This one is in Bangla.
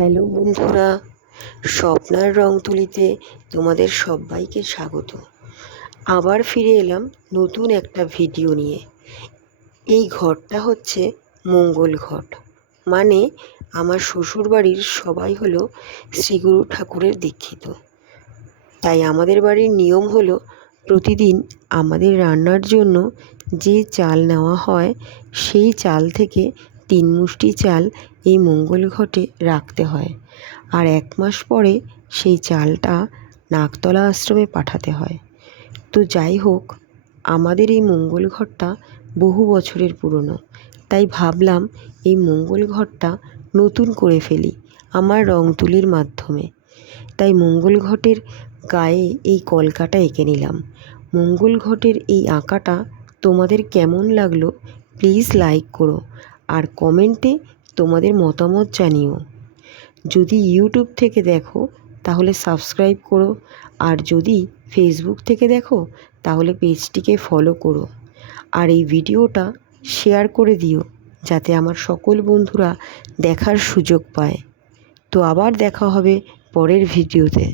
হ্যালো বন্ধুরা, স্বপ্নার রং তুলিতে তোমাদের সবাইকে স্বাগত। আবার ফিরে এলাম নতুন একটা ভিডিও নিয়ে। এই ঘরটা হচ্ছে মঙ্গল ঘট, মানে আমার শ্বশুরবাড়ির সবাই হলো শ্রীগুরু ঠাকুরের দীক্ষিত। তাই আমাদের বাড়ির নিয়ম হলো প্রতিদিন আমাদের রান্নার জন্য যে চাল নেওয়া হয় সেই চাল থেকে 3 মুষ্টি চাল এই মঙ্গল ঘটে রাখতে হয়, আর 1 মাস পরে সেই চালটা নাগতলা আশ্রমে পাঠাতে হয়। তো যাই হোক, আমাদের এই মঙ্গল ঘরটা বহু বছরের পুরনো, তাই ভাবলাম এই মঙ্গল ঘরটা নতুন করে ফেলি আমার রং তুলির মাধ্যমে। তাই মঙ্গল ঘটের গায়ে এই কলকাটা এঁকে নিলাম। মঙ্গল ঘটের এই আঁকাটা তোমাদের কেমন লাগলো প্লিজ লাইক করো, আর কমেন্টে তোমাদের মতামত জানিও। যদি ইউটিউব থেকে দেখো তাহলে সাবস্ক্রাইব করো, আর যদি ফেসবুক থেকে দেখো তাহলে পেজটিকে ফলো করো, আর এই ভিডিওটা শেয়ার করে দিও যাতে আমার সকল বন্ধুরা দেখার সুযোগ পায়। তো আবার দেখা হবে পরের ভিডিওতে।